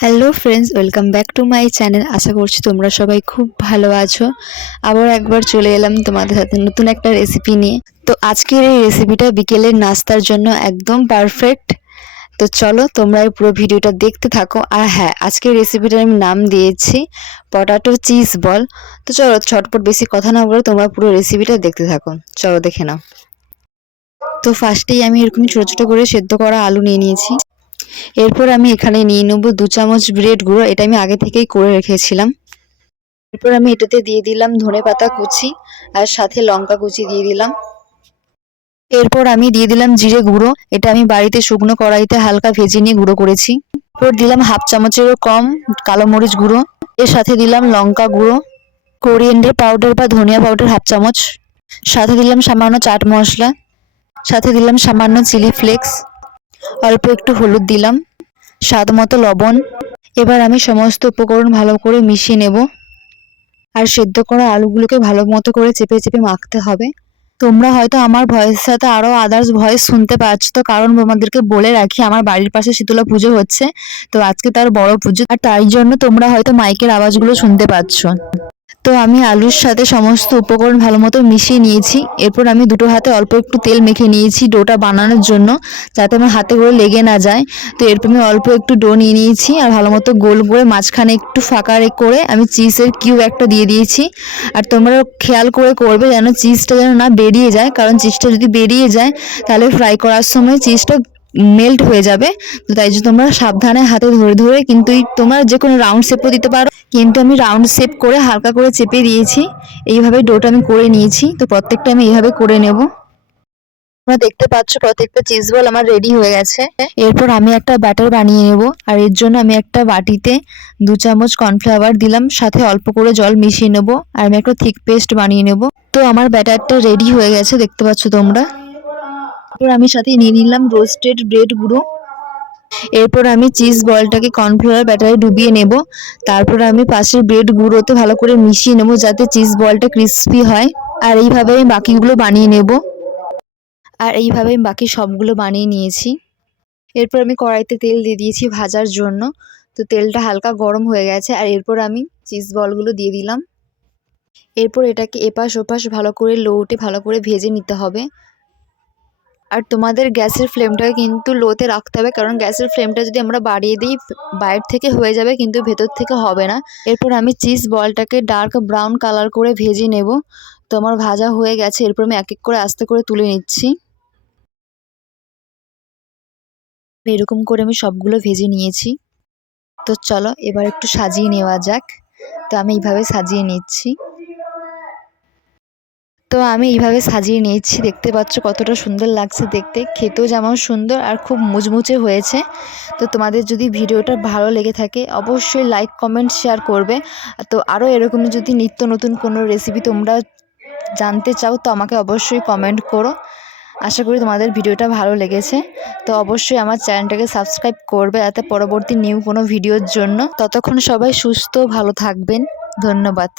Hello friends, welcome back to my channel. আশা করছি তোমরা সবাই খুব ভালো আছো। আবার একবার চলে এলাম তোমাদের সাথে নতুন একটা রেসিপি নিয়ে। তো আজকের এই রেসিপিটা বিকেলের নাস্তার জন্য একদম পারফেক্ট। তো চলো তোমরা এই পুরো ভিডিওটা দেখতে থাকো। আর হ্যাঁ, আজকের রেসিপিটার আমি নাম দিয়েছি পটাটো চিজ বল। তো চলো ছটপট বেশি কথা না বলে তোমরা পুরো রেসিপিটা দেখতে থাকো। চলো দেখে নাও। তো ফার্স্টেই আমি এরকম ছোটো ছোটো করে সেদ্ধ করা আলু নিয়ে নিয়েছি। এরপর আমি এখানে নিয়ে নেব 2 চামচ ব্রেড গুঁড়ো। এটা আমি আগে থেকেই করে রেখেছিলাম। এরপর আমি এটাতে দিয়ে দিলাম ধনেপাতা কুচি আর সাথে লঙ্কা কুচি দিয়ে দিলাম। এরপর আমি দিয়ে দিলাম জিরে গুঁড়ো। এটা আমি বাড়িতে শুকনো কড়াইতে হালকা ভেজে নিয়ে গুঁড়ো করেছি। এরপর দিলাম হাফ চামচেরও কম কালো মরিচ গুঁড়ো। এর সাথে দিলাম লঙ্কা গুঁড়ো, কোরিয়েন্ডার পাউডার বা ধনিয়া পাউডার হাফ চামচ, সাথে দিলাম সামান্য চাট মশলা, সাথে দিলাম সামান্য চিলি ফ্লেক্স, অল্প একটু হলুদ দিলাম, স্বাদ মতো লবণ। এবার আমি সমস্ত উপকরণ ভালো করে মিশিয়ে নেব। আর সেদ্ধ করা আলুগুলোকে ভালো মতো করে চেপে চেপে মাখতে হবে। তোমরা হয়তো আমার ভয়েসের সাথে আরও আদার্স ভয়েস শুনতে পাচ্ছ, তো কারণ তোমাদেরকে বলে রাখি আমার বাড়ির পাশে শীতলা পুজো হচ্ছে। তো আজকে তার বড় পুজো, আর তাই জন্য তোমরা হয়তো মাইকের আওয়াজগুলো শুনতে পাচ্ছ। তো আমি আলুর সাথে সমস্ত উপকরণ ভালো মতো মিশিয়ে নিয়েছি। এরপর আমি দুটো হাতে অল্প একটু তেল মেখে নিয়েছি ডোটা বানানোর জন্য, যাতে আমার হাতে করে লেগে না যায়। তো এরপর আমি অল্প একটু ডো নিয়ে নিয়েছি আর ভালো মতো গোল করে মাঝখানে একটু ফাঁকা করে আমি চিজের কিউব একটা দিয়ে দিয়েছি। আর তোমরা খেয়াল করে করবে যেন চিজটা যেন না বেরিয়ে যায়, কারণ চিজটা যদি বেরিয়ে যায় তাহলে ফ্রাই করার সময় চিজটা মেল্ট হয়ে যাবে। তো তাই জন্য তোমরা সাবধানে হাতে ধরে ধরে, কিন্তু তোমরা যে কোনো রাউন্ড শেপও দিতে পারো, কিন্তু আমি রাউন্ড শেপ করে হালকা করে চেপে দিয়েছি। এইভাবে ডোটা আমি করে নিয়েছি। তো প্রত্যেকটা আমি এইভাবে করে নেব। তোমরা দেখতে পাচ্ছ প্রত্যেকটা চিজ বল আমার রেডি হয়ে গেছে। এরপর আমি একটা ব্যাটার বানিয়ে নেব। আর এর জন্য আমি একটা বাটিতে 2 চামচ কর্নফ্লাওয়ার দিলাম, সাথে অল্প করে জল মিশিয়ে নেব। আর আমি একটা থিক পেস্ট বানিয়ে নেব। তো আমার ব্যাটারটা রেডি হয়ে গেছে, দেখতে পাচ্ছ তোমরা। এরপর আমি সাথে নিয়ে নিলাম রোস্টেড ব্রেড গুঁড়ো। এরপর আমি চিজ বলটাকে কর্নফ্লাওয়ার ব্যাটারে ডুবিয়ে নেব। তারপর আমি পাশের ব্রেড গুঁড়োতে ভালো করে মিশিয়ে নেব, যাতে চিজ বলটা ক্রিস্পি হয়। আর এইভাবে আমি বাকিগুলো বানিয়ে নেব। আর এইভাবে আমি বাকি সবগুলো বানিয়ে নিয়েছি। এরপর আমি কড়াইতে তেল দিয়ে দিয়েছি ভাজার জন্য। তো তেলটা হালকা গরম হয়ে গেছে। আর এরপর আমি চিজ বলগুলো দিয়ে দিলাম। এরপর এটাকে এপাশ ওপাশ ভালো করে লোটে ভালো করে ভেজে নিতে হবে। আর তোমাদের গ্যাসের ফ্লেমটাকে কিন্তু লোতে রাখতে হবে, কারণ গ্যাসের ফ্লেমটা যদি আমরা বাড়িয়ে দিই বাইরে থেকে হয়ে যাবে কিন্তু ভেতর থেকে হবে না। এরপর আমি চিজ বলটাকে ডার্ক ব্রাউন কালার করে ভেজে নেব। তো আমার ভাজা হয়ে গেছে। এরপর আমি এক এক করে আস্তে করে তুলে নিচ্ছি। এরকম করে আমি সবগুলো ভেজে নিয়েছি। তো চলো এবার একটু সাজিয়ে নেওয়া যাক। তো আমি এইভাবে সাজিয়ে নিচ্ছি। তো আমি এইভাবে সাজিয়ে নিয়েছি। দেখতে পাচ্ছ কতটা সুন্দর লাগছে দেখতে, খেতেও যেমন সুন্দর আর খুব মুচমুচে হয়েছে। তো তোমাদের যদি ভিডিওটা ভালো লেগে থাকে অবশ্যই লাইক কমেন্ট শেয়ার করবে। তো আরও এরকম যদি নিত্য নতুন কোনো রেসিপি তোমরা জানতে চাও তো আমাকে অবশ্যই কমেন্ট করো। আশা করি তোমাদের ভিডিওটা ভালো লেগেছে। তো অবশ্যই আমার চ্যানেলটাকে সাবস্ক্রাইব করবে, যাতে পরবর্তী নিউ কোনো ভিডিওর জন্য। ততক্ষণ সবাই সুস্থ ভালো থাকবেন। ধন্যবাদ।